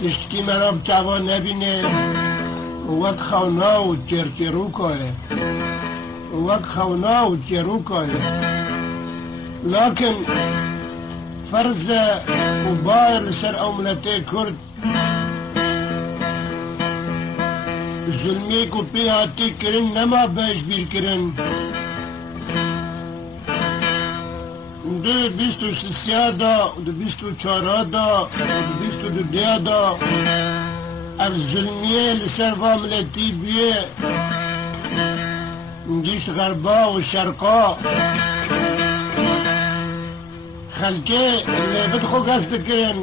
تشتکی مرا جوان نبینه وک خونا و جرجروکه وک خونا و جروکه لكن فرز و بایر سر املت کرد ظلمی کو پیاتی کرن نما بیش بیر کرن دو 23 دا دو 24 دا دو 22 دا از ظلمیه لسر واملتی بیه گیشت غربا و شرقا خلقه لبت خو قصد کرن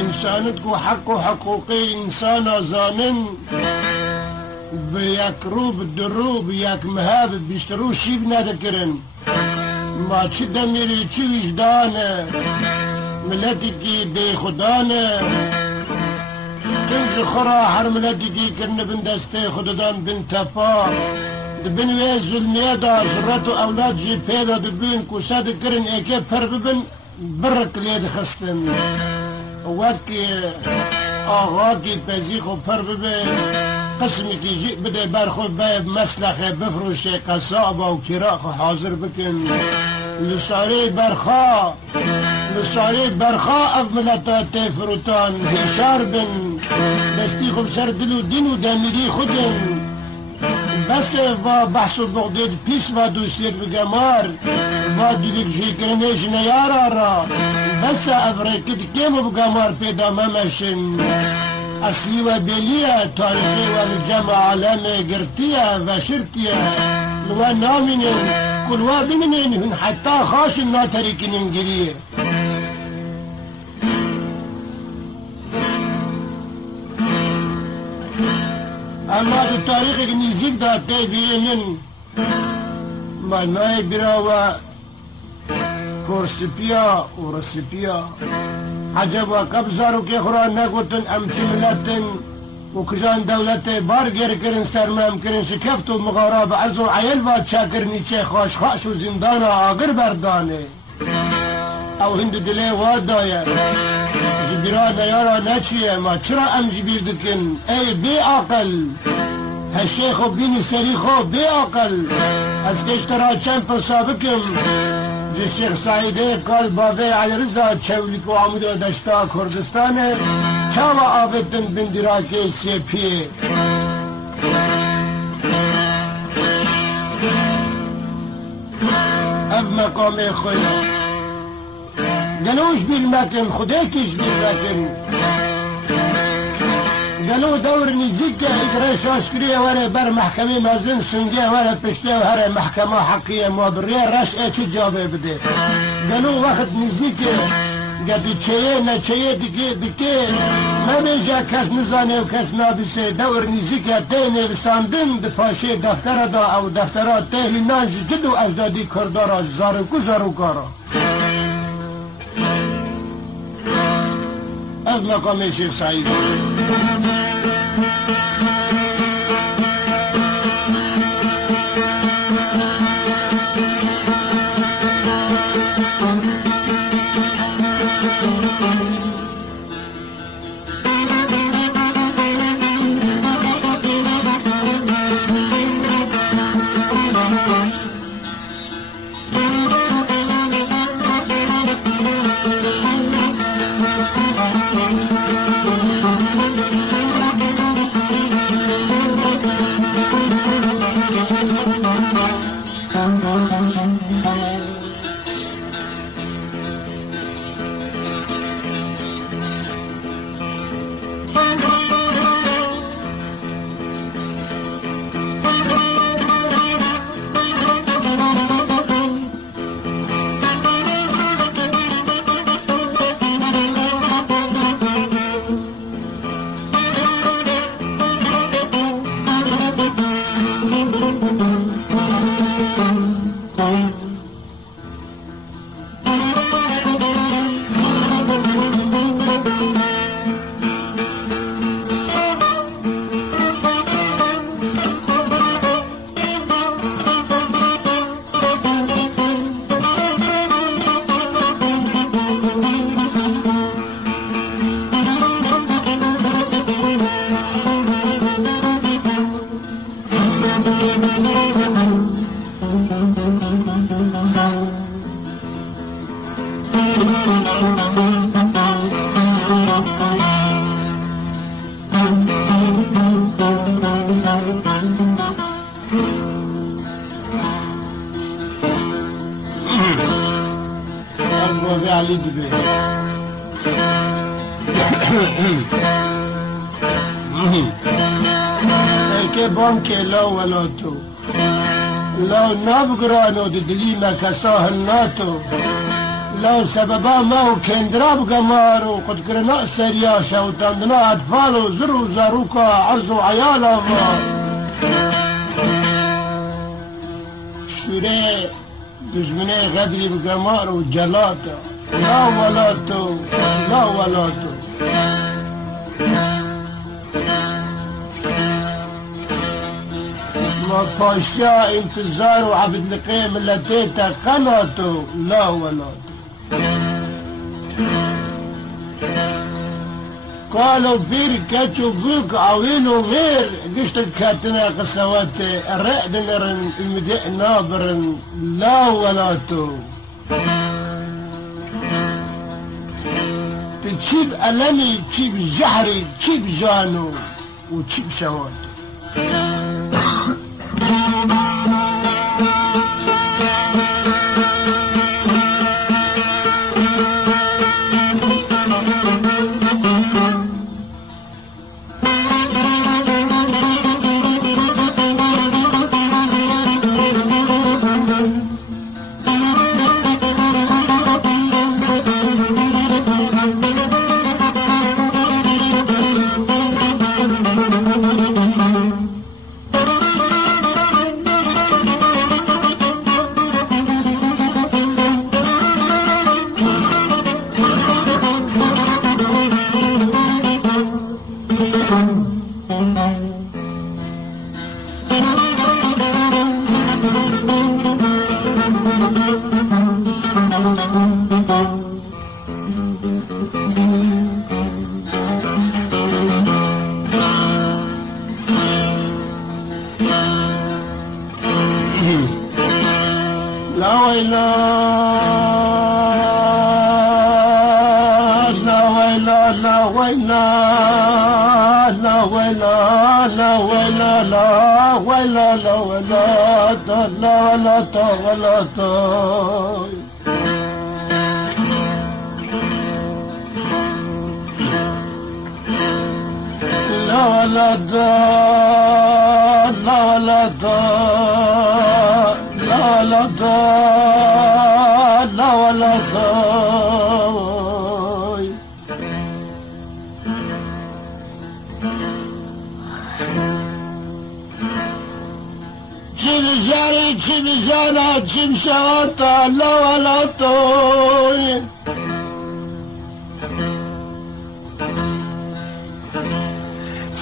انسانت کو حق و حقوقی انسان زانن به یک روب دروب یک مهاب بیشترو شیب ندکرن ما چی دمیری چی وجدانه ملتی کی بی خدانه تنز خورا هر ملتی کی کرن بن دسته خوددان بن تپا دبن وی ظلمیه دا ذرات و اولاد جی پیدا دبین کسا دکرن ایکه پر ببن برک لید خستن وقتی آغا کی پزی خو پر ببین قسمی که جی بده برخود باید مسلخه بفروشه قصاب و کراخ حاضر بکن لساره برخا اف ملتا تفروتان هشار بن دستی خوب سر دل و دین و دمیری خودن بس و بحث و بغداد پیس و دوسیت بگمار و دیلیک جی کرنش نیارا را بس افریقید کم بگمار پیدا ممشن اصلی و بیلیه تاریخی و جمع عالم گرتیه و شرطیه و نامینین کلوا بمینین هن حتی خاش ناتریکنین گریه اما در تاریخ که نزدیک داده بیرین معنای برا و کورسپیا و رسپیا عجب و قبضارو که خوران نگوتن امچی ملتن و کجان دولت بارگر کرن سرمام کرن شکفت و مغارب عز و عیل و چاکر نیچه خوش و زندان آگر بردانه او هند دلی واد دایر جبیرا نیارا نچیه ما چرا ام جبیر دکن ای بی عقل هشیخ و بینی سریخو بی عقل از کشترا چند پسابکم جه شیخ سعیده کال بابه علی رضا چولیک و عمود دشتا کردستانه چاوا آبتن بندراک سیپیه اف مقام خوی گلوش بیل مکن خوده کش بیل مکن گلو دور نزدیک اجرای شاشکریه وره بر محکمه مازن سنگه وره پشته و هر محکمه حقیه مابریه رش چی جابه بده گلو وقت نزدیکه گدی چیه نه چیه دیگه نمیشه کس نزانه و کس نابیسه دور نزدیکه ته نویساندن ده پاشه دفتر دا او دفترها تهلی نانج جد و اجدادی کردارا زاروکارا از مقام شیخ سعید علي دبي که بانک لا ولاتو لا نافگرانو دلی مکساه ناتو لا سببا ما و کندرا بگمارو قد کرنا سریا شوتاندنا اطفالو زرو زاروکا عرض و عیالا ما شوره دشمنه غدری بگمارو جلاتا لا ولاتو لا ولاتو ما پاشا انتظار و عبد لقيم لتيتا قناتو لا ولاتو قالوا بير كاتشو بوك عوينو غير قشت كاتنا قسوات الرقد نرن المدئ نابرن لا ولاتو تشيب ألمي تشيب جحري تشيب جانو وتشيب شواتو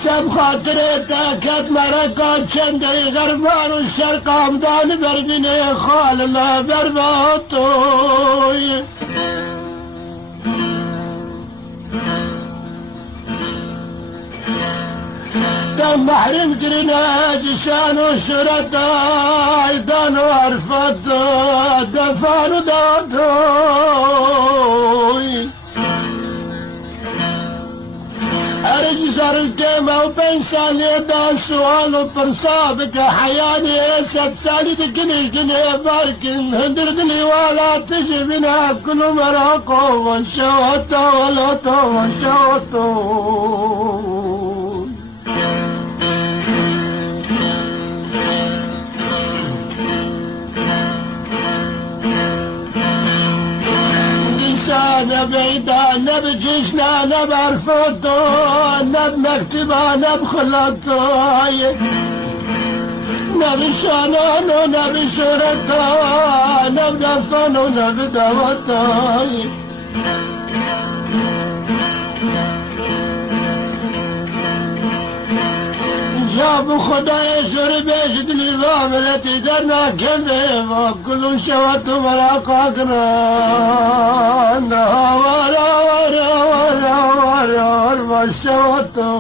سب خاطر تاكد مرقا چندي غربان الشرق عمدان بربني خال ما برباطوي دم محرم كرنا جسان وشرطا ايضان وعرفت دفان داتوي ارج سر الدم او بين سالي دا سؤال وبرصابك حياني 7 سالي دقني باركن هندردني ولا تجبنا كل مراقو وشوطو ولطو وشوطو نب بعيدة نب جيشنا نب عرفته نب مكتبة نب خلطه نب شانان ونب شرطه نب دفن ونب دوته جاب خدای سر بیش دلی واملتی درنا کمه و کلون شوات مراقا کرن ورا ورا ورا ورا ورا شواتو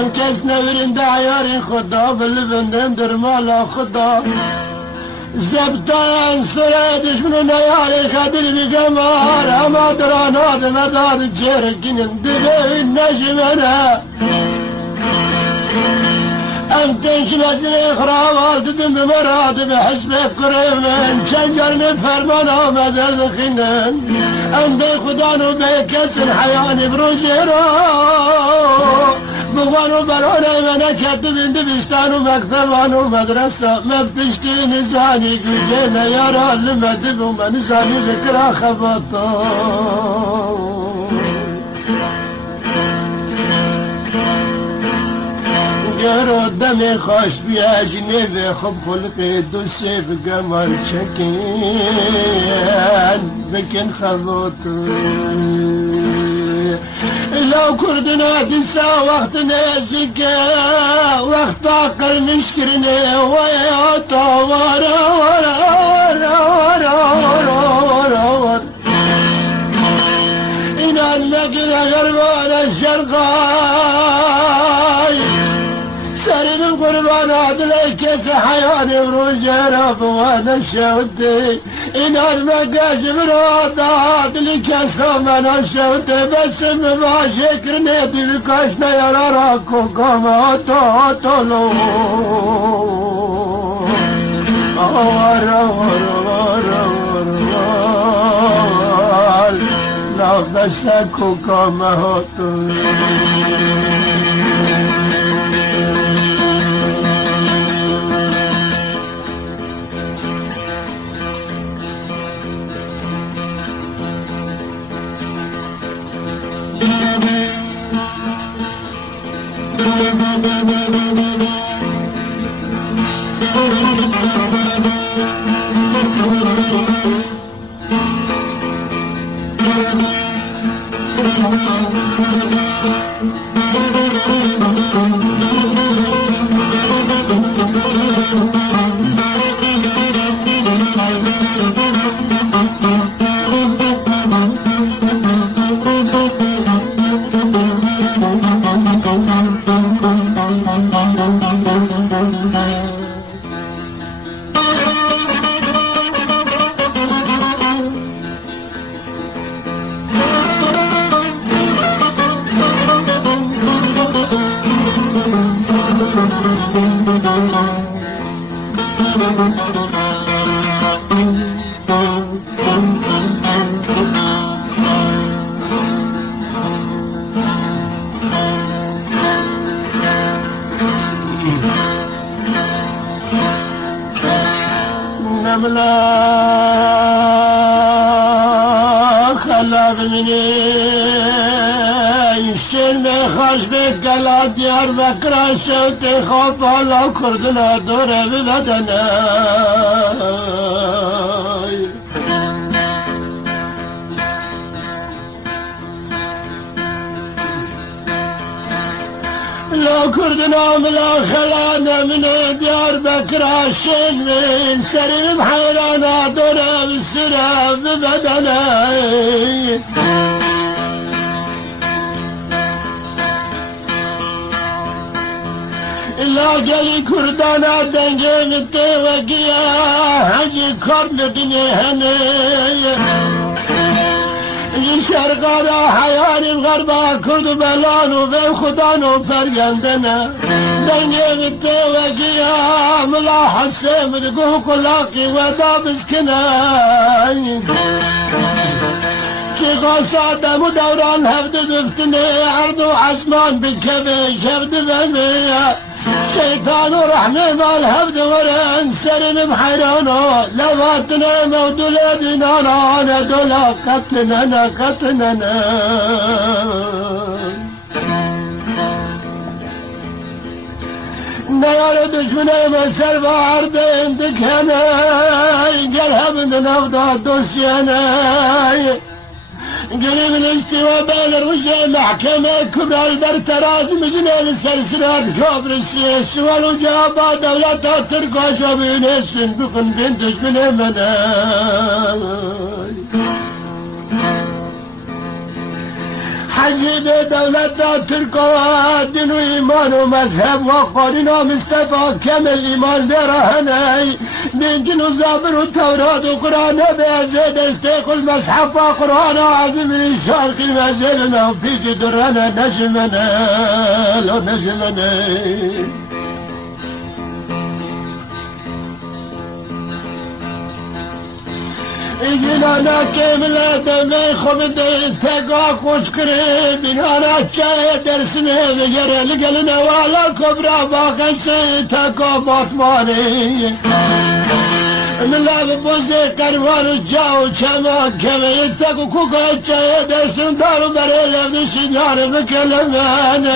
ام کس نورین دعیاری خدا بلبندن در مالا خدا زبطان سره دشمنو نیاری خدر بگمار اما درانات مداد جرگینن دبه نجمنه ام تنش مزنی خرابات دم بمراد بحسب کرمن چنجر من فرمان آمد دخینن ام بی خدانو بی کسن حیانی بروجیرو بغوانو برانه من کتب دبستان و مکتبان و مدرسه مفتشتی نزانی گوگه نیارا لمدب و من زانی بکرا خبطا جرو دم خوش بیا جنیب خوب خلقی دو سیف گمار چکین بکن خبطا لو كردنا دسا وقت نازك وقت عقل مشكرنا ويا طوارا ورا ورا ورا ورا ورا ورا إن المكنة غربان الشرقاي سري من قربان عدلي كيس حياني بروجينا فوانا الشوتي إن المكاش برادات لكيس من الشوتي بس ما شكرني بكاشنا يا راكو كما توتلو ورا ورا ورا ورا لا بس كما توتلو نملا خلاب مني شن خاش بقلا ديار بكرا شوتي خوف على كردنا دور ببدنا لو كردنا ملا خلانا من ديار بكرا شن من سري بحيرانا دور بالسرا ببدنا لا قالي كردانا دنجي متوقيا حجي كرد الدنيا هنية شرقانا حياني الغربة كرد بلانو بين خدانو فرقندنا دنجي متوقيا ملا حسين مدقو قلاقي ودابس كناي شيخ سادة مدوران هفد بفتني عرضو عسمان بالكبش هفد بمية شيطان ورحمة مالهبد ورن سرم بحيرانو لفاتنا مودولا دينانا انا دولا قتلنا قتلنا نيار دشمنا مسر باردين دكنا قالها من نفضة دوسيانا قريب الاستواء بين الرجال محكمة كبرى البرتراز مجنى السلسلات كبر السؤال وجابا دولتها تركوش وبين السن بقن بنتش من مناي حزب دولت تركا دين و ایمان و مذهب و قانون و مصطفى کمل ایمان برهنی بینجن و زابر و تورات و قرآن بیازه دسته قل مصحف و قرآن عظیم الشرق المذهب ما پیچ درانه نجمنه لو نجمنه اینا کملا دمی خوب دی تگا خوش کری بینا چای درسمه بگره لگل نوالا کبرا باقی تگا باتمانی ملا ببوزه کروان و جاو چما کمی تگو کوکا چای درسم دارو بره لبنشی دار بکلمان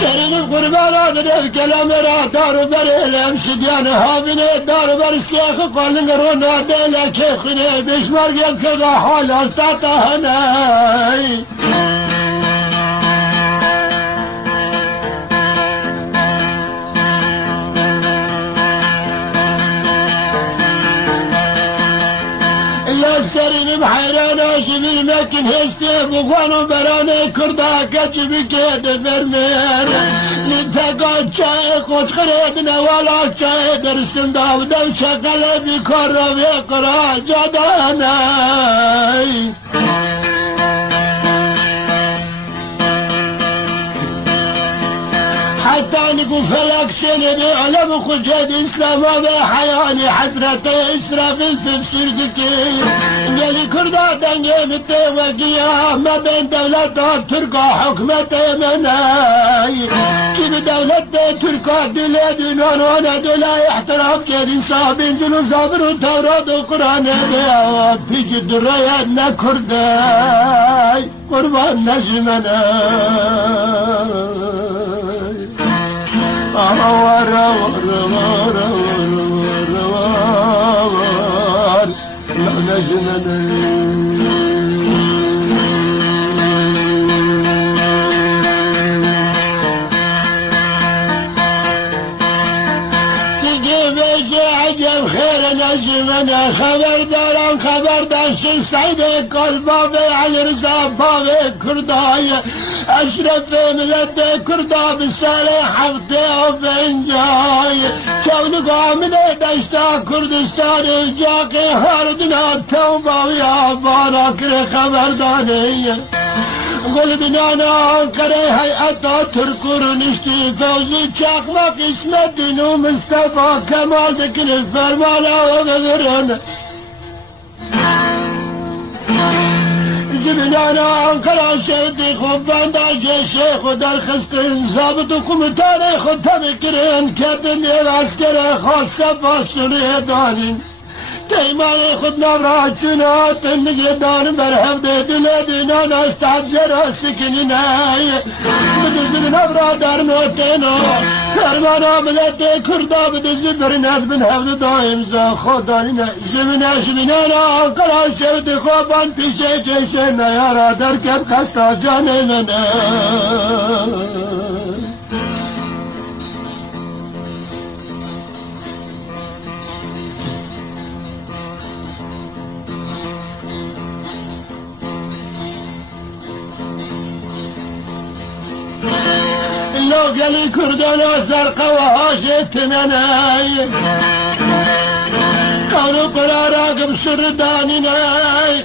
سرین قربان آدر کلام را دارو بره لمشی دیان هاوینه دارو بر سیخ قلنگ رو ناده لکه خونه بشمار گل که دا حال تا هنای سرین بحیرانا شبیر مکن هسته بخوانو برانه کرده کچ بکید فرمیر لتگا چای خوش خرید نوالا چای درستم داودم شکل بکر رو بقرا جدانای حتى نقول فلك شنبي علم خجد إسلام بحياني حسرة إسرافيل في سردك قالي كردا دنيا متوقيا ما بين دولة تركا حكمة مناي كيف دولة تركا دلا دينان وانا دلا احترام كيد صابين جنو صابر وتورات وقرآن في جد ريانا كرداي قربان نجمنا عجب خير نجمنا خبردار شي سعيد قلبه على رزا بابي كرداي اشرف ملت كردا بالصالح حفظه وبنجاي كون قامد دشتا كردستان جاقي هردنا التوبه ويا بارك خبرداني قل بنانا كري هيئة تركور نشتي فوزي شاقمك اسم الدين ومصطفى كمال ذكر الفرمانة وغفرنا جبنانا انقرا شهدي خبان داجي شيخ ودار خستين زابط وكمتاني خد تبكرين كدني وعسكري خاصة فاسوني دانين تيماني خد نبرا جنات النجدان برهم دي دلي دينانا استعجر سكنيناي بدزل نبرا دار موتينو فرمانا ملتي كردا بدزل برنات من هفد دايم زا خدانينا جبنانا انقرا شهدي خوبان بيشي جيشينا يارا دركب قسطا جاني منا لو قالي كردنا زرقا وهاشت مناي قولوا قرارا قم سرداننا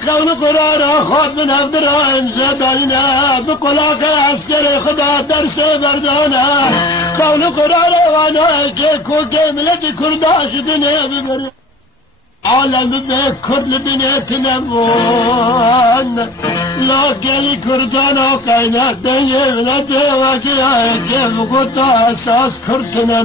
قولوا قرارا خود من عبدالرحيم زداننا بقلاك عسكري خدا درس بردانا قولوا قرارا وانا كيكو كيملتي كرداش دنيا ببري عالم بكل الدنيا تنمون لا قالي كردانا قاينات دنيا بلدي وكيا كيف قلت اساس كردنا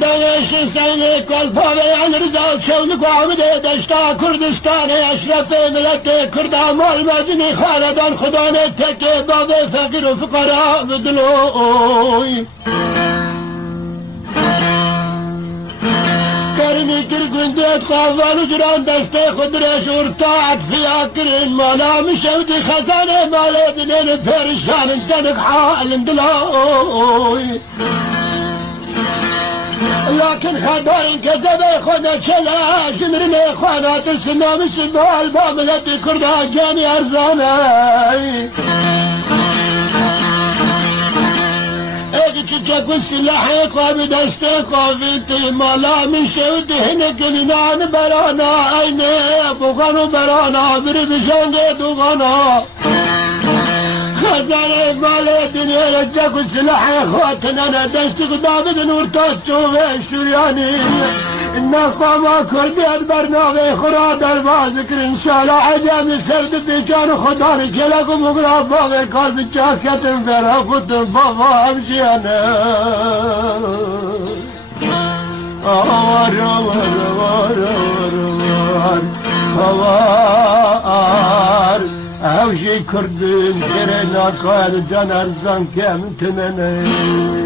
دايش سيني كل فاضي عن رزاق شونك وعمده دشتا كردستان اشرف ملت كردا مال مجني خالدان خدانه تكي بابي فقير وفقراء بدلوي مني كرقندت قافل وجران دستي خدرش ورطاعت فيها كرين مالا مشودي خزانة مالا دنين فرشان انتنك حال اندلاوي لكن خبر كذب خنا شلا جمرنا خوانات السنام السبوع الباملة كردا جاني ارزاناي اجتك السلاح قابل استيقاف انت مالا من شود هنا كلنا برانا اين بغانو برانا بربشان دوغانا خزانة مالي دنيا رجاك السلاح اخواتنا انا دست قدابد نور تاتشوه الشرياني النقا ما كرديت برناغي خرا دربا ذكر ان شاء الله عجامي سرد بيجان خداني كلاكم اقرا باغي قلب جاكت فرا فتن بابا امشي انا اوار اوار اوار اوار اوار اوشي كردين كرنا قاد جان ارزان كم تمني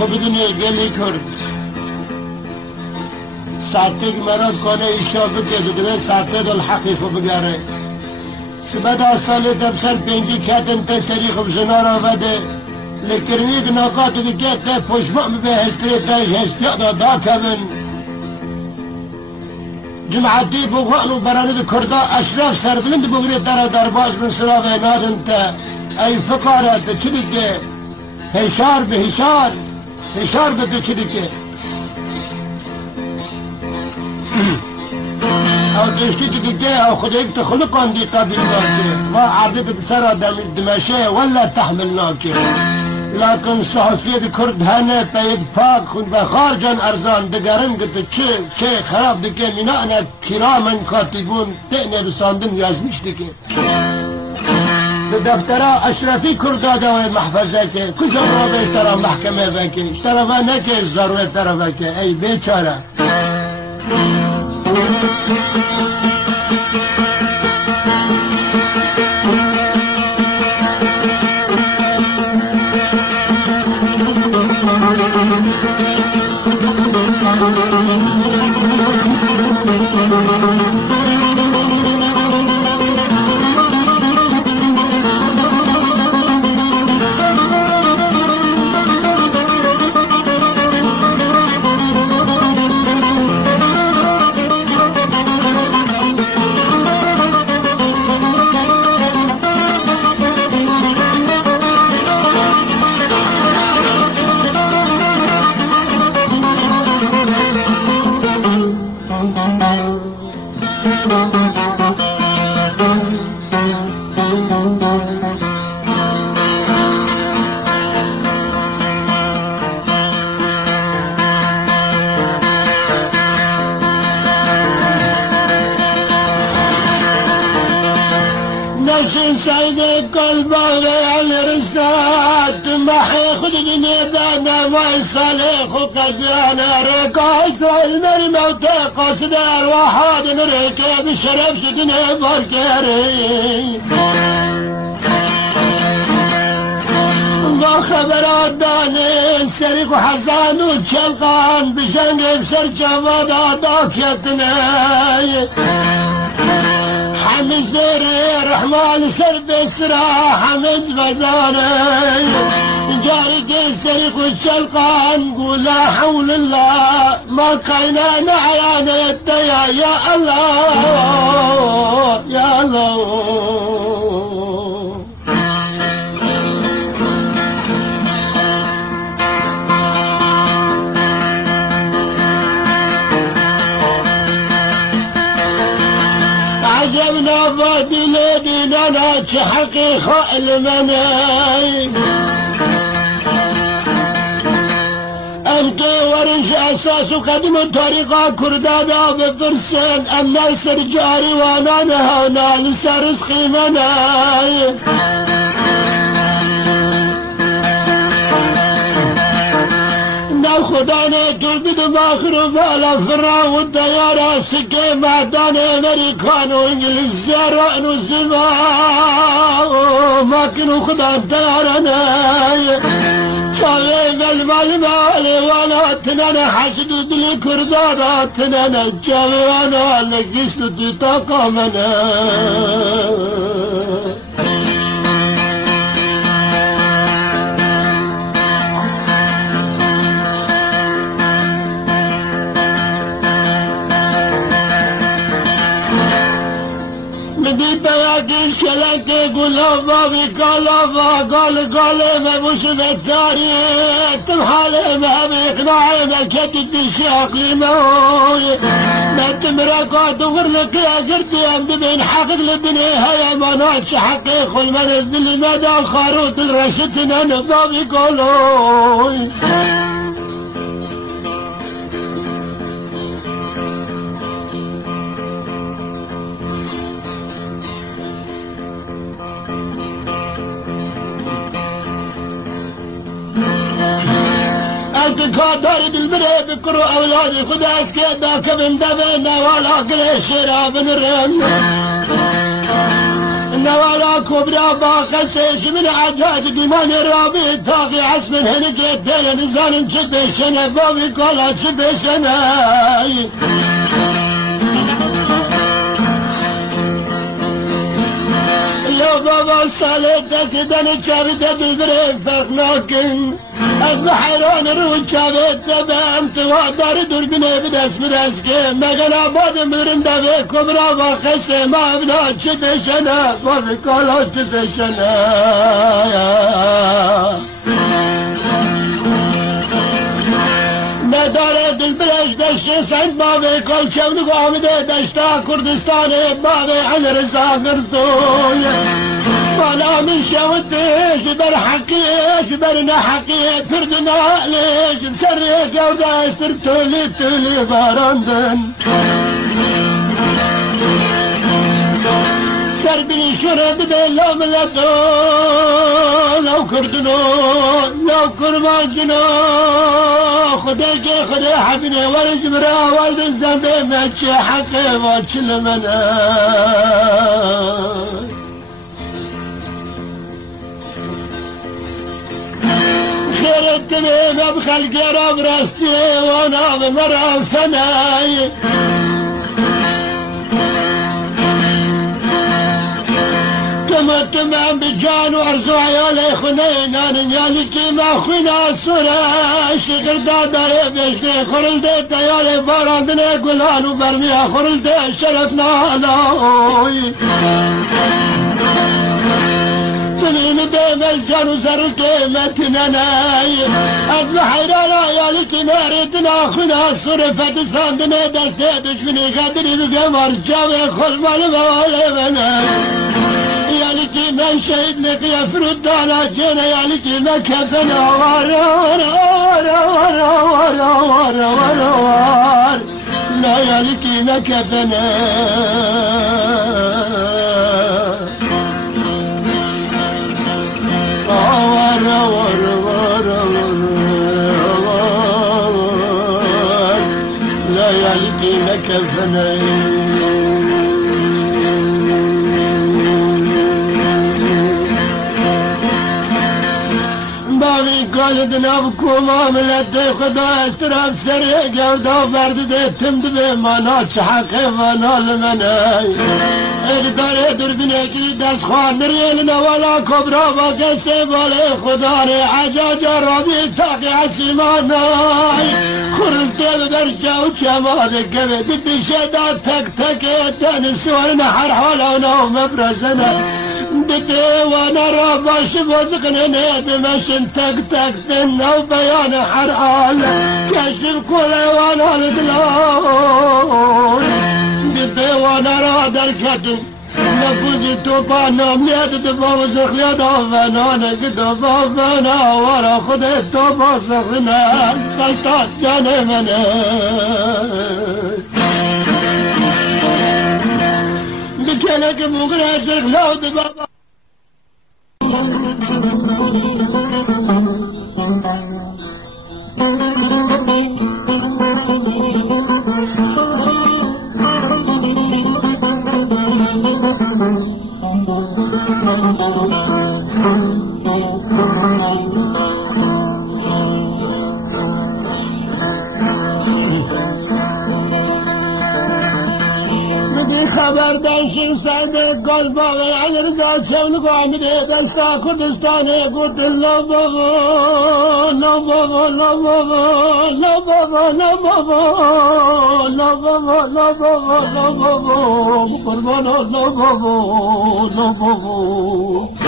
خب بدونی گلی کرد ساعتی که مرا کنه ایشا بکده دوه ساعتی دل حقیقو بگره سبدا سالی دبسر پینجی کتن تا سری خب زنار آوده لکرنی که ناقات دیگه تا پشمام به هستری تاش هستیادا دا کبن جمعاتی بغوانو برانه کرده اشراف سربلند بگری در درباز من سراوه نادن تا ای فقارت چی دیگه هشار به هشار هشار بده چی دیگه او دشتی دیگه او خود یک تخلق اندی قبل ناکه ما عرضت سر دمشه ولا تحملناکه لكن صحفية كرد هنا بيد پاک خون بخارجان ارزان دگرن گت چه خراب دکه منانا كراما كاتبون تأني بساندن يازمش دکه دفترا اشرفی کرد داوی محفظه که کجا رو اشترا محکمه وکه اشترا و نکه ضرورت ترا وکه ای بیچاره نسين سيد قلبه على رسات محي خدني نيدانا ما صالح وقدانا ريكاس المرمى وتقص دار واحد نريكا بشرف شدنا باركاري خبرات داني سريق وحزان وشلقان بجنب سر جوادا داكيتنا مسير رحمن سرب السراحة مزبداني جاري كسرق الشلقان قول لا حول الله ما كينا نعيانا يا الله يا الله. عجبنا فادي لدينا حقيقة المناي أنت ورش أساس قدم طريقة كردادا بفرسان أما السرجاري وانا نهانا لسرس قيمناي خداني تلبد باخر بالا فرا والديارة سكي معدان امريكان وانجليز زيران والزبا ما كانوا خدان ديارنا شاوي بالمال مالي وانا تنانا حسد دلي كردانا تنانا جاوي وانا لقيست دي طاقة منا بياكيش كلاكي قلوبا بكالوبا قال ما بوش بالتاري تنحالي ما بيقناعي ما كتب الشيخ لموي ما تمرقا تغر لك يا قردي ام بين حقق للدنيا هيا ما ناتش حقيق المنزل المدى خاروت الرشتنا نبابي قولوي داري البري بكرو أولادي خد أسكيت باك من دبنا ولا قري شراب نرم ولا كبرى باقسيش من عجاج ديمان رابي طاقي عسم هنكيت ديلا نزال نشبشنا بابي كولا تشبشنا لو بابا صالح دسدن شابدة بالبري فرقناكن أصبح حيران روج شابت تبام توادر دربني بدس كي مغلا بود مرندا في كبرى وخشي ما بنا تشبشنا وفي كولا تشبشنا ندارد البلش دشت سند بابي كل شونق عمده دشتا كردستان بابي على رزا قرطوي ولا من شوتيش بر حقيش برنا حقي فردنا ليش بشريك يودا استرتولي تولي باراندن سربني شرد بلو ملدو لو كردنو لو كرماجنو خديك خدي حبني ورز برا والد الزنبي ماتشي حقي ماتش لمنا خير التميم بخلقي راب راستي وانا بمرأة فناي تمام بجان وارزو عيالي خنين انا نيالي كيما خوينا الصورة شغر داداري بيشني خرل دي تيالي باراندني قلان وبرميها خرل دي شرفنا لاوي تنين ديم الجان وزرقي متناناي أصبح حيرانا يالي كيما ريتنا خوينا الصورة فتساندني دستي دشمني قدري بقمر جاوي خل مالي مناي يالكي ما شهد لك يا فردانا جينا يالكي ما كفنا ورا ورا ورا ورا ورا ورا ورا ورا لا يالكي ما كفنا ورا ورا ورا لا يالكي ما كفنا والدنا بكوما ملتي خدا استراب سري قودا برد ديتم دبي منات حقي ونال مناي اقدر دربني كي دس خوان نريلنا ولا كبرى بقسي بالي خداري عجاج ربي تاقي عسيماناي خرلت ببرجا وشمال قبد بشدا تك تك تنسور نحر حولنا ومبرزنا دبي وانا راباش بوزقنا ندمشن تك تك تنا وبيان حرقال كشف كل وانا الدلال دبي وانا راد الكتن نفوزي توبانا مليت دبا وزخلي دوفانا قدوبا فانا ورا خدي توبا سخنا قصدات جانمنا بكلك مغرى زخلا دبا خبردار شن سعده قلباغي على رضا شون قامده دستا كردستاني قلت لا بابا لا بابا لا بابا لا بابا لا بابا لا بابا لا بابا لا بابا قربانا لا بابا لا بابا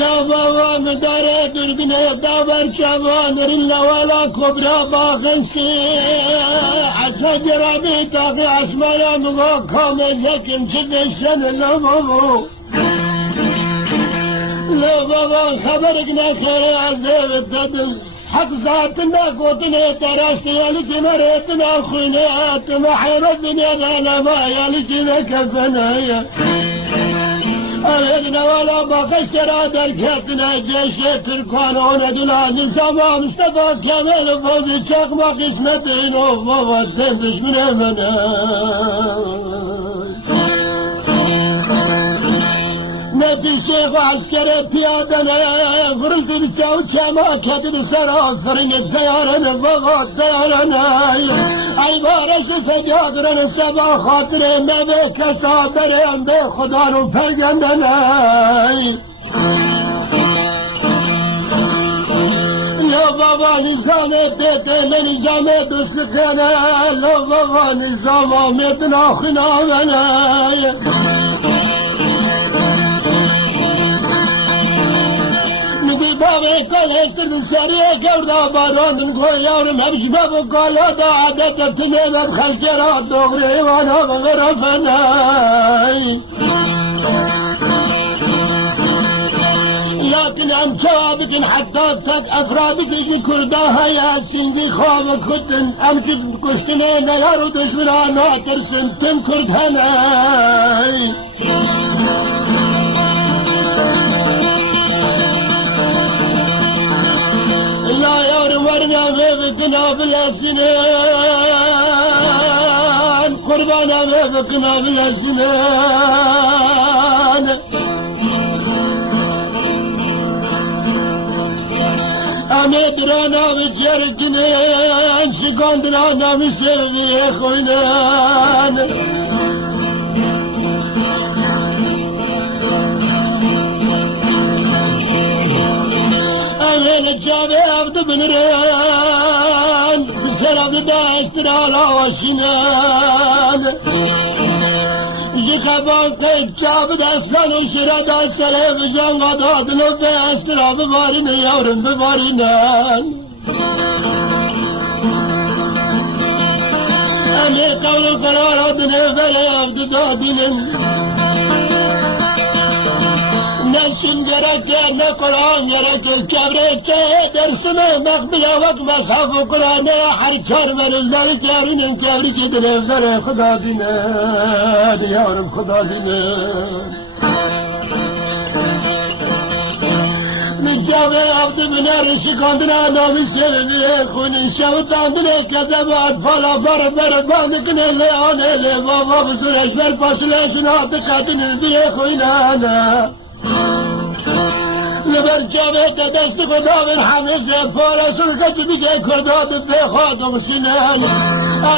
يا بابا مداري دربنا دابر شبان رلا ولا كبرى باخنسي حتى جرابي تاقي عسمانا مغاقام زكم شدشن لا بابا لا بابا خبركنا خير عزيب التدس حق ذاتنا قوتنا تراشتي يالك مريتنا خنيات محير الدنيا غانا ما يالك مكفنا أبدنا ولا بقى سراد الكتنا جيش تركوانا وندولا نظام مصطفى كامل فوزي شاق ما قسمتين وفوض تندش من أمنا نبي شيخ عسكري بيادنا فرلت بتاو شاما كدر سرا فرن الديارنا فوض الديارنا عبارة فجادرنا سبا خاطر ما بك صابرين بخدان وفرقندنا يا بابا نظام بيتنا نظام دستنا لا بابا نظام متنا خنامنا بابا كل هستر بالسريع كوردا باران نقول يارم همش بابا قال هذا عادة تنام بخلق راد دغري وانا بغرفنا لكن هم شوابك حتى تك افرادك كردها يا سندي خوابك كتن امشد كشتنين يارو دشمنا ترسم تم كردهنا ورنا بابكنا بالأسنان قربانا بابكنا بالأسنان أمدرانا بجرقنان شقاندرانا بسببي خوينان الجابي عبد بن ريان بسرعة داستر على وشنان يخبان قيد جابد أسلان وشرد السلام جانغا دادلو باستر ببارين يورن ببارينان أمي قول قرار دني بلي عبد دادين نشن جرك يا قرآن جرك الكبريت درسنا مقبلة وقت مصحف قرآن حركار من الدرك يارين الكبريت دنفر خدا دينا ديارم خدا دينا جاوه عبد بنار شکاندنا نامی سببی خونی شوتاندنه کذب اطفالا بر باندکنه لیانه لی بابا بزرش بر پاسلشن آت خاتن بیه خوینانه لبر جاوه دست خدا بر حمزه پارسول کچ بگه کرداد بخوادم سینان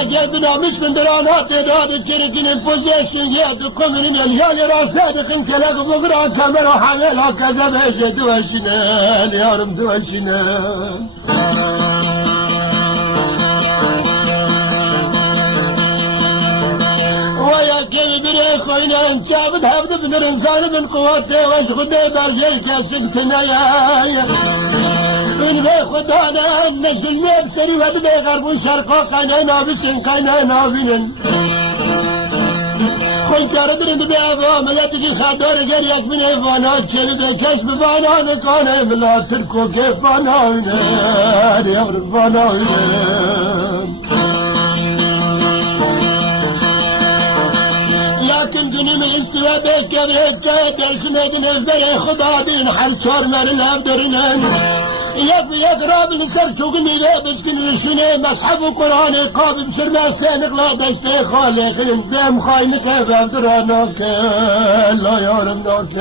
اگر بنامش من درانات داد کرکن پوزیشن یاد کمرین الیال راست دادخن کلک بگران کمر و حمل ها کذبش دوشنان یارم دوشنان ويا كيف بري خوينا انت بتحفظ بن الانسان من قوته واش خدي بازي كاسبتنا يا من بي خدانا نزل مي بسري ود بي غرب شرقا قنانا بسن قنانا بنن خوي تردن بي ابا ملتي خدار غير يك من ايفانات شري بي كسب بانا نكان بلا تركو كيف بانا يا رب بانا لكن دنيم الاستواء بيك يبريك جاي درس مدن بري خدا دين حرشار من الابدرنان يك راب السر شوقني بسكن الشني مسحب قرآن قابل بسر ما سينق لا دستي خالقين بهم خاينك بابدرانك لا يارمناك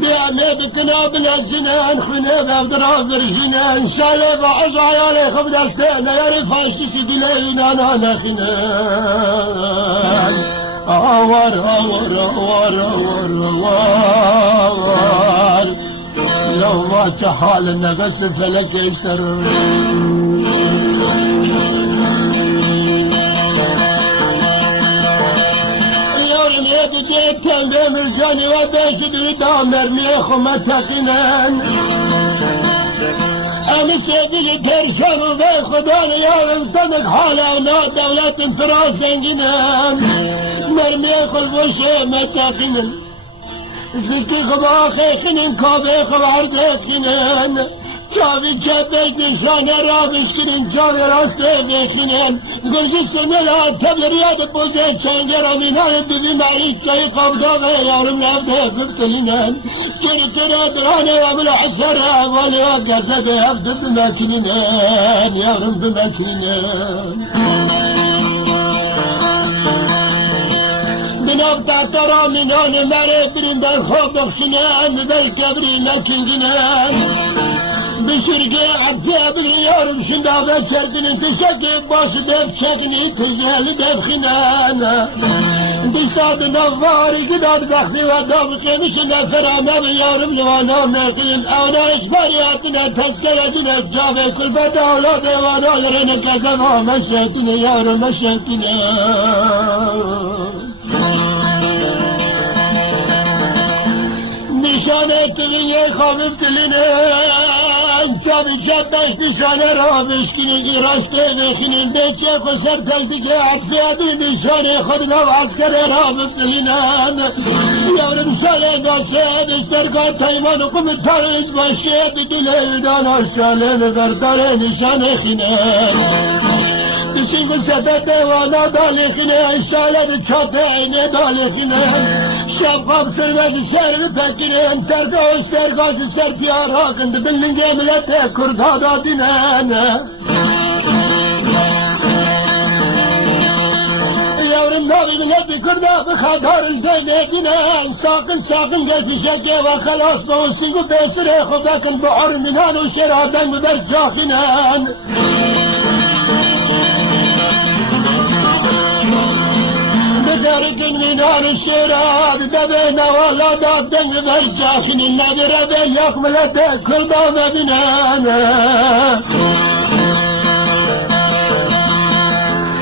بيعمي بكنا بلا زنان خنا بابدران برجنان شالي بعز عيالي خب دستين ياري فاشي دلين انا نخنان awar awar awar awar awar لو ما تحالنا بس فلك يشتر يورم يدك كان بهم الجاني وبيشد يدامر ميخ ومتقنان أمس يبي كرشان وبي خدان يورم تنك حالة ونا دولة فراس زنجنان مرمي خلبوشي متقنان زكي خباخي خنين كابي خبار دخنين جاوي جبك نشان رابش كرين جاوي راسته بخنين گرجي سملا تبلرياد بوزي چنگر امينان ببي معيش جاي قبضا ويارم لابده ببتلينان كري ترى دراني وابل حسر والي وقاسة بهفد بمكنين يارم بمكنين بنافتا ترى منان مري برندر خوب بخشنان ببي كبري مكنين بشرقي عبتها باليارم شندابة شرقن انتشاكي باش دف شاكني تزهل دف خنانا دي صاد نواري قداد بختي ودام قيمشنا فرامة بيارم لوانا مقين اونا اجبارياتنا تسكرتنا جابي كل فتا اولادي وانا لرنا كذبا مشاكنا يارم مشاكنا نشانه تویه خواب کلینه چابی جبش نشانه را بشکنین راسته بخینین بیچه خسر تلدیگه عطفی ادی نشانه خود نواز کرده را بکلینن یارم ساله داسته بسترگاه تایمان و قمتار از باشه بدله دانا ساله ببرداره نشانه خینن بسیگ سپت وانا دالخینه ساله چاته اینه دالخینه شب قاب سرمد سر بپکنه ترگا و استرگاز سر پیار آقند بلنگه ملت کرد ها دادینن یارم ناوی ملت کرد ها بخادار الدنه دینن ساقن گرفشکه و خلاص با سنگو بسره خوبکن با عرمینان و شرادن ببر جاخینن بدركن منار الشراد دبينا ولا دادن برجاخن النبي ربي يقبل كل دام بنانا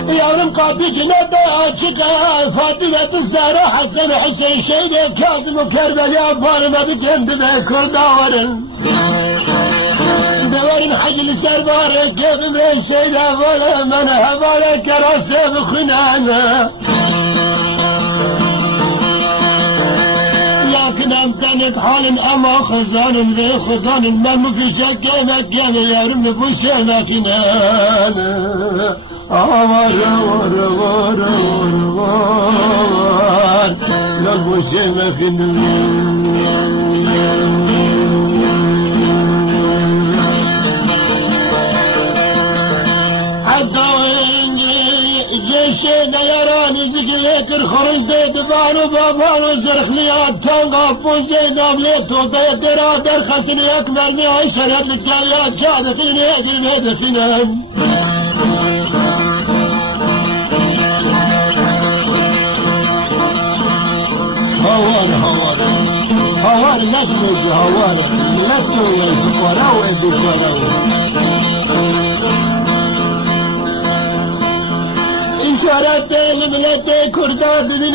يارم قابي جنادا شكا فاطمة الزهراء حسن حسين شهيد كاظم وكربلاء فاطمة جند كل دارن دورن حج السربار كيف من شهيد ولا من هبال كراسه بخنانا لكن امكانت حال اما خزان بخدان المم في شكه مكه يارم نفوشه مكنان اوار اوار اوار اوار نفوشه مكنان جيشي ديراني زقليكر خرج دي دبان وبابان وزرخليات تنقى فوزي نامليتو بيدرا در خسني أكبر مئة شرط الكاويات جادفين يدرين هدفين هوار لازم يجي هوار لا توي الفقراء والدفراء إشارات الملت كرداد من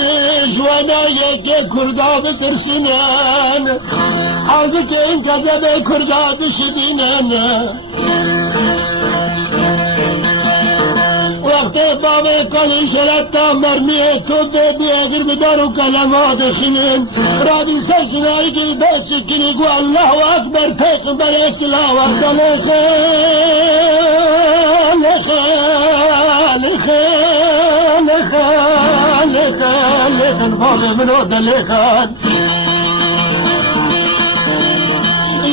جوانا يك كردا بترسنان حالك إن كذب كرداد شدينان وقت بابا قال إشارات مرمية توبة دي أغير بدارو كلمات خنين رابي ساشناري كي بس كني قوى الله أكبر پیغمبر اسلام دلخان لخان بابا منو دلخان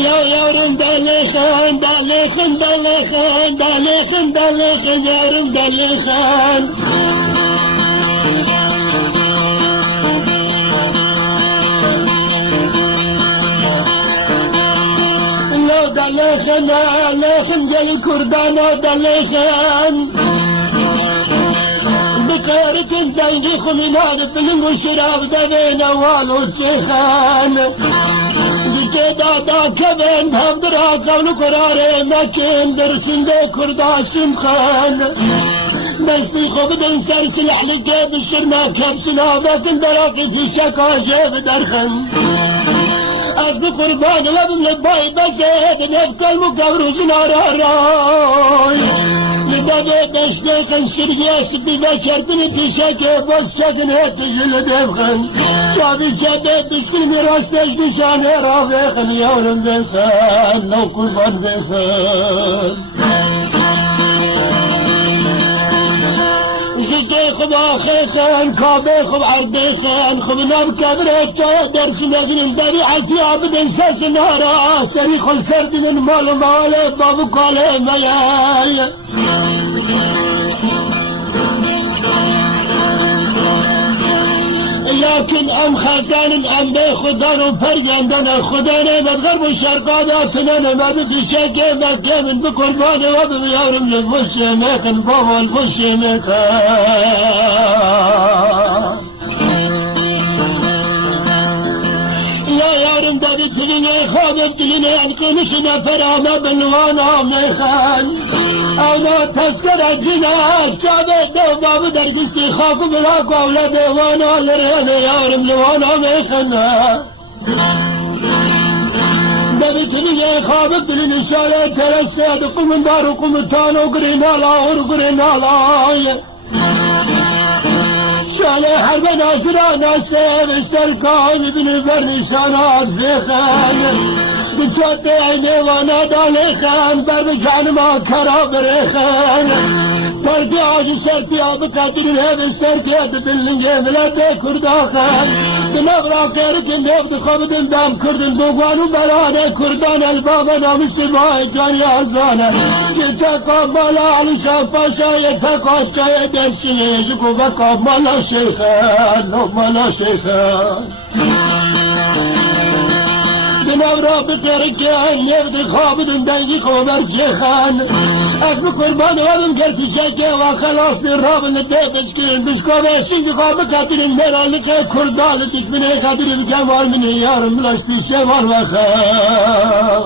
يارم دلخان يارم دلخان لو دلخان جاي كردانا دلخان بكارة دايني خمينان بلنغو شراب دبينا والو تشيخان جدا دا كبن بهمدرا قولو قرار مكين درسنده كرداشم خان مستی خوب دن سر سلح لکه بشرما کبسنا باتن دراقی في شکا جيب درخن از بقربان وابن لباي بزيد نفكل مكبروزنا راراي لدبي بشتاقن سرقيا سبي بشر بني تشاكي بوسكن هتجل دفخن شابي جابي بشكل مراس تجدشان رافقن يورم بخان لو قربان بخان زكي خب آخي خان كابي خب عردي خان خب نام كبرت درس مدن الدري عتي عبد انساس نهارا سري خل سردن المال مالي بابو قالي مياي لكن ام خزان ام بي خدان وفرجندنا خدانا بالغرب والشرقاداتنا ما بتشاكي مكة من بقربان وبيارم للمسلمين بابا المسلمين يا يارم داري تليني خابب تليني انقنشنا فراما بالوانا ميخان انا تذكر الجنات جابت دوبا بدرقستي خاكو براكو اولاد وانا لرهن يارم لوانا ميخنا دبت لي خابت لي نشالة ترسيد قم دار قم تانو قرينالا ورقرينالا شالة حرب ناصرانا سيب اشتركان ابن برنشانات في خان بجد عيني وانا دالي خان بربجان ما كرابر خان تركي عاجي سرپيا بقدر الهب استركيات باللنجي ملده كردا خان دماغ را كيركن نفد خبدن دام كردن بوغوانو بلانه كردان البابا نام سباي جاني عزانه جتاقا مالا علشان پاشا يتاقا چاية درسنه جكو بقا مالا شيخان نو مالا شيخان دماغ را بقركان نفد خابدن دنگي خوبر جيخان اسم قربان وادم گرفي شاكي وخلاص بالراب اللي بيبسكين بشكوبة سنجي خواب قادرين مرالك كردان تكمني قادرين بكامار من يارم ملاش بيشيوان وخان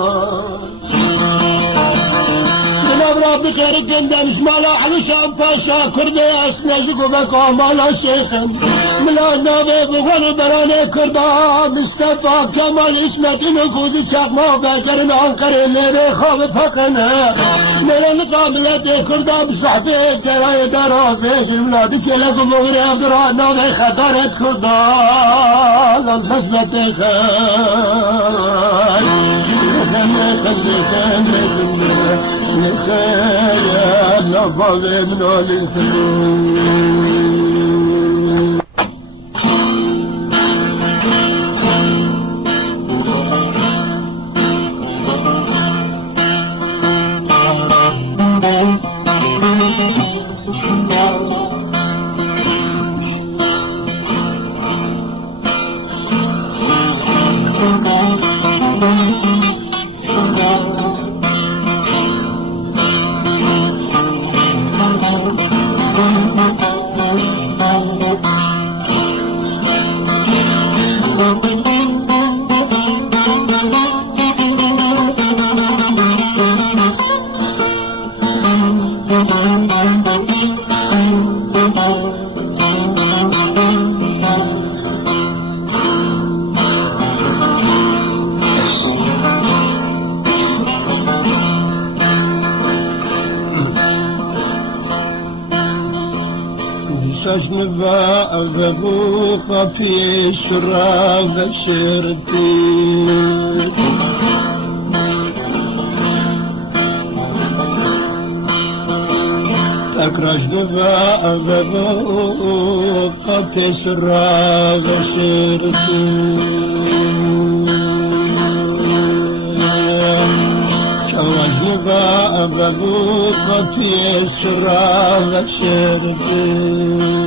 دماغ بقركن دمش مالا علشان باشا كردي اسنجكو بكا مالا شيخن ملا نابي بغن براني كردا مصطفى كمال اسمتي نفوذي شاقما بكرن انقر اللي بخاب فقنا مرن قابلتي كردا بصحبي كراي دارا فيش المنادي كلكم مغري عبدالله نابي خطرت كردا لنحسبتي خان لخيال نفض من الإنسان شجنبا أغبو قفي شراب شرتي تكرجنبا أغبو قفي شراب شرتي شواجنبا أغبو قفي شراب شرتي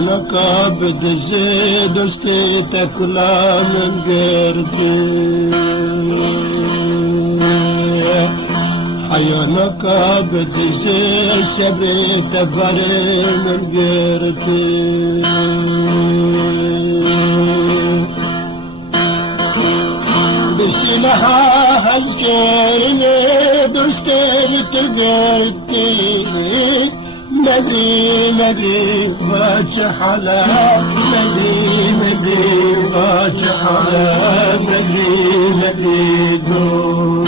نقاب دزي دستي تكلا من قرتي حيا نقاب دزي سبري تفري من قرتي بسلها هزكرني دستي بتقرتي مدري فاتحلا مدري فاتحلا مدري دو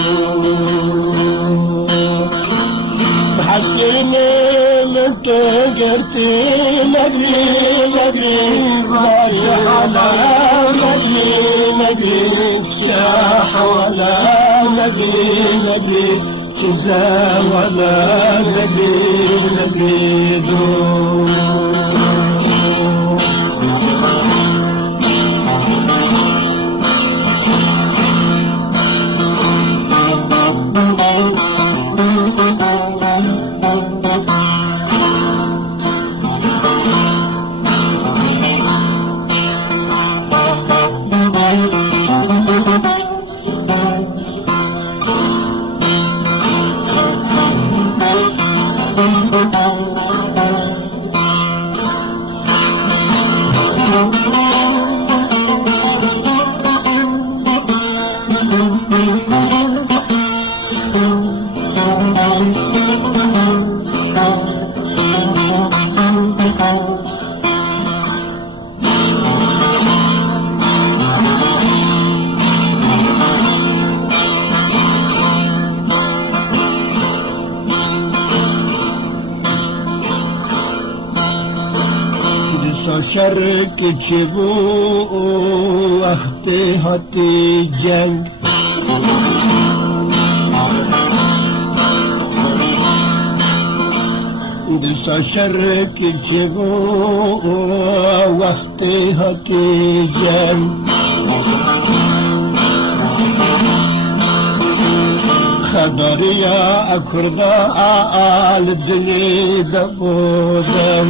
بحسيني من تقرتي مدري فاتحلا مدري شاحولا مدري جزا ولا نبي دو شرك جبو اختي هاتي جنگ دسا شرك جبو اختي هاتي جنگ خبري يا أكردا آل الدنيا دبودن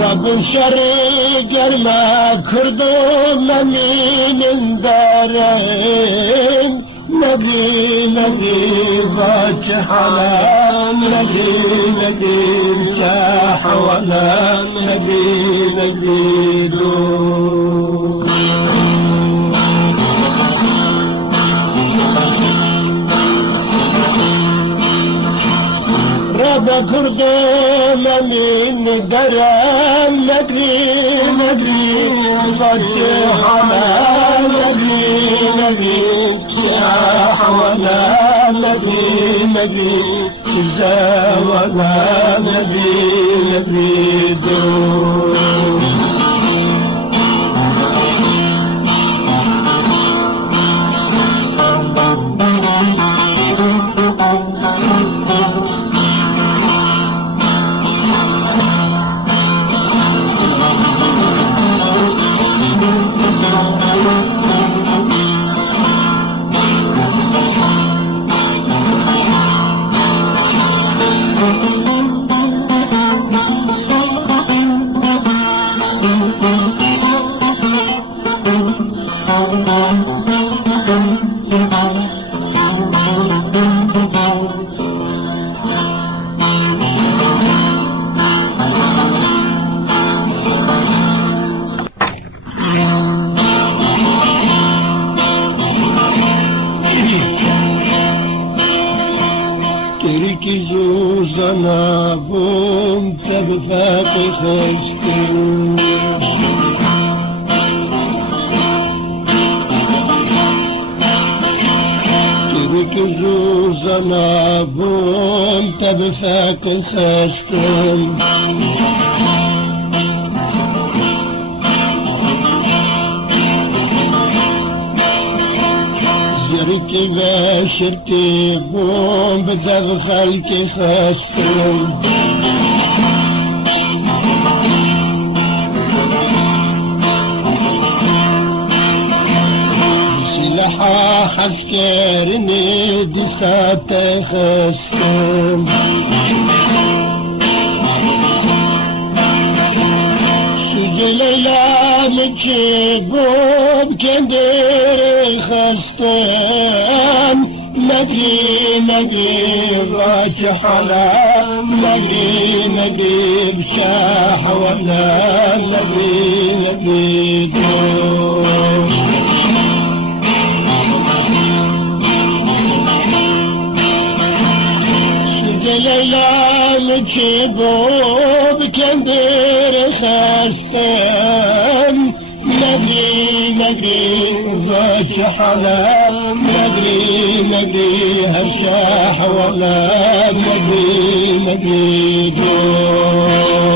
رب شريك ما كردو من دارين نبي فاتح على نبي شاح ولا نبي دو رب كردو من درام نبي فاتح على نبي شاح ولا نبي شزا ولا نبي دو تركي زوزنا بوم تبفاق خستو تركي زوزنا بوم تبفاق خستو زرتي باشرتي بوم بدغفلك خستم سلاحة حسكرني دسات خستم ليلى متجيبهم كندير خستان مقري راجح على مقري بشاح ولا مقري دور ليلى متجيبهم كندير خستان مقري راجح على مقري هشاح ولا مقري دور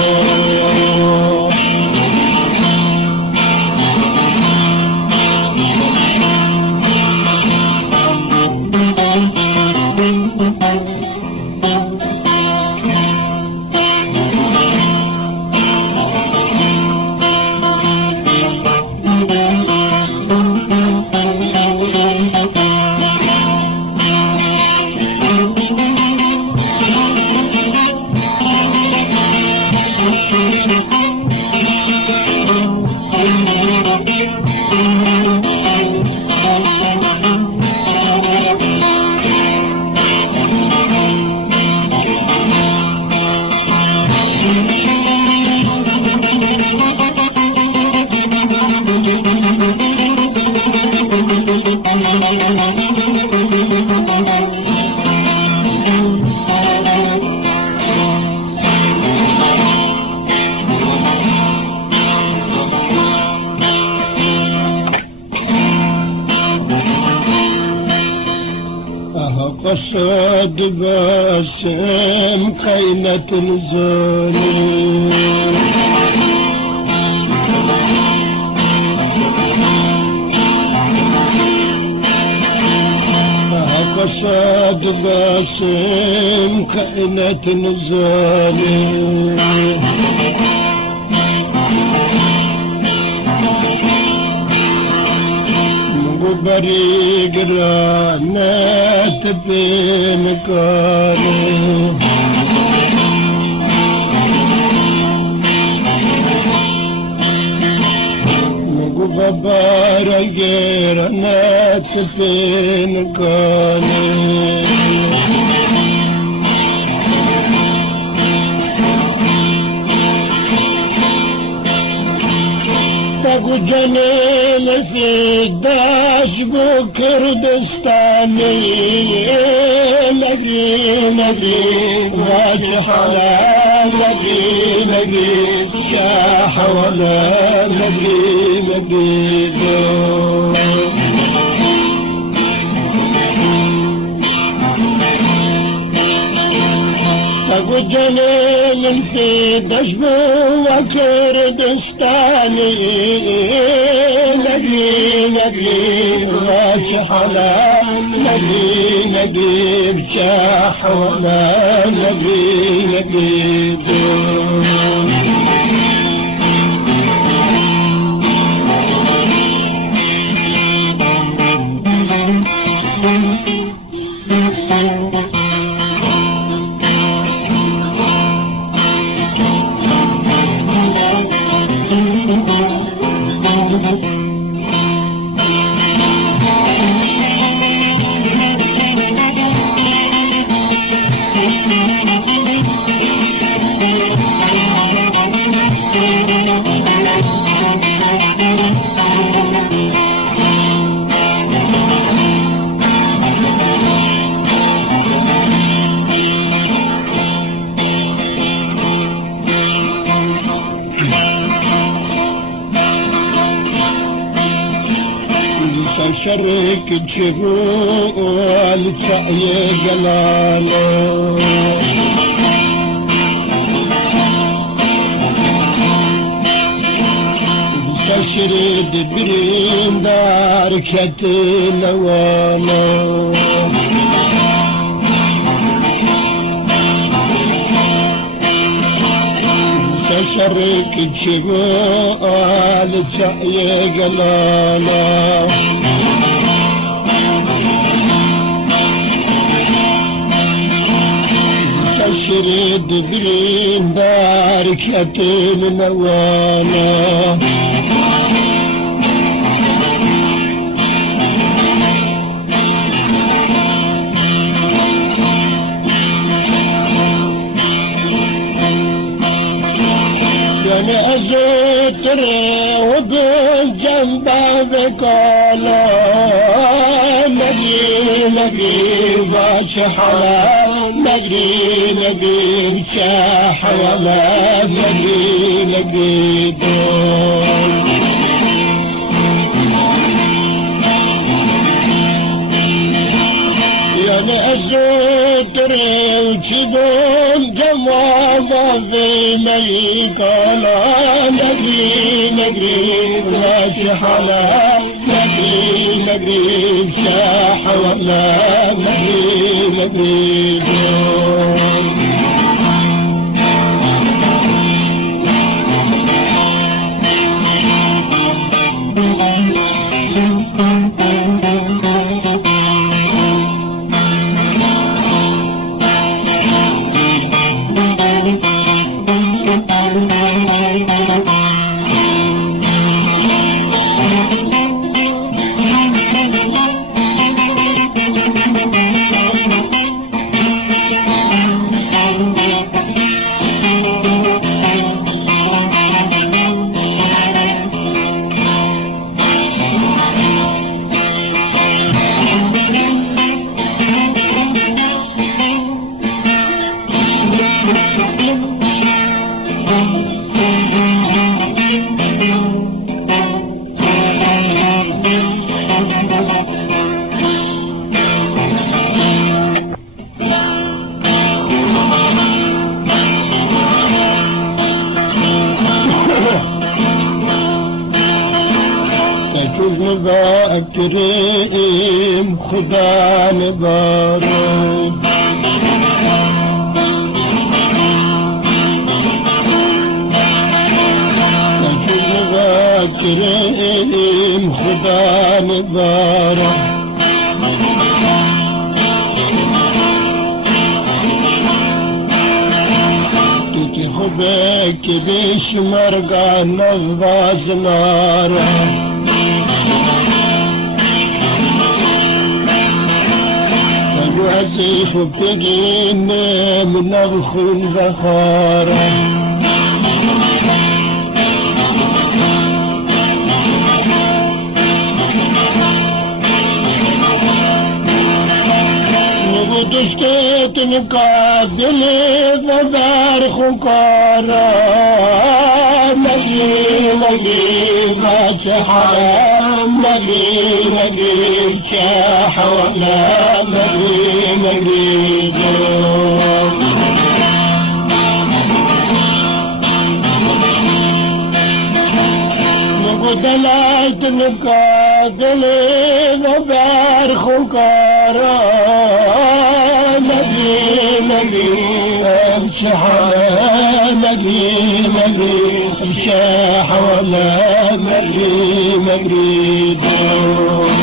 قصد باسم قينة الظالم قصد باسم قينة الظالم بريق رانات بين قالوا مقبار رانات بين قالوا جنين في الداش بكردستاني نقي راجح على نقي شاح ولا نقي دور جنين في دشب وكردستاني نقي راجح على نقي بجاح ولا نقي دور شرك تشبول تشعي جلاله تشرد برين دار كتلوانه شرك تشبال تشعي قلالا شرد برين دار كتل نوانا أزوتري وبالجنب بقالا نقي باشحلا نقي بشاحلا نقي دول يعني أزوتري وجبون جماما في ميقالا نقري واشحلا نقري شاحولا نقري دول كريم خدا نبارو كريم خدا نبارو توتي خبك بيش مرقع نفاز نارو وزيف بتجينا من نفخ البخارة نبتشتت نقادل فبارخ قارة مجي باشحلا مجي شاحولا مجي دول نبدلت نقابلي وبارخ قارا مجي شاحولا مجي شاحولا مجي دول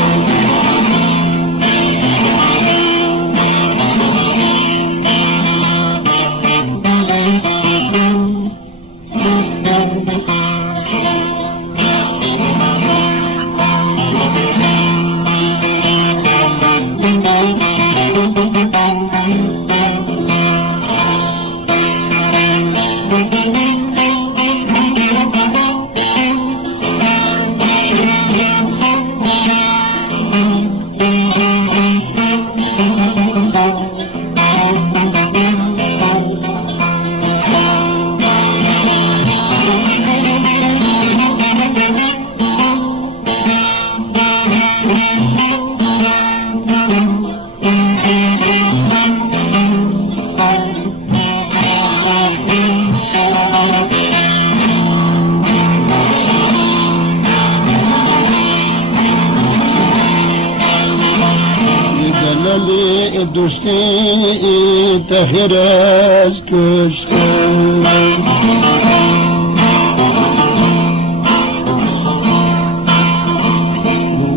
دلی دوستی تهر از کشتم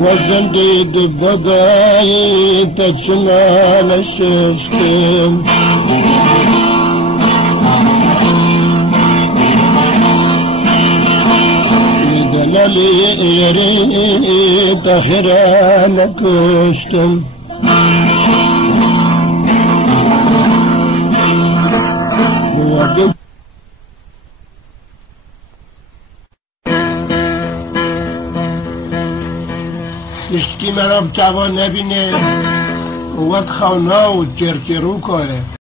وزن دید بدایی تچنال ششتم دلالی یری تهران کشتم اشتی مرا جوان نبینه وقت خوانا و جرجرو که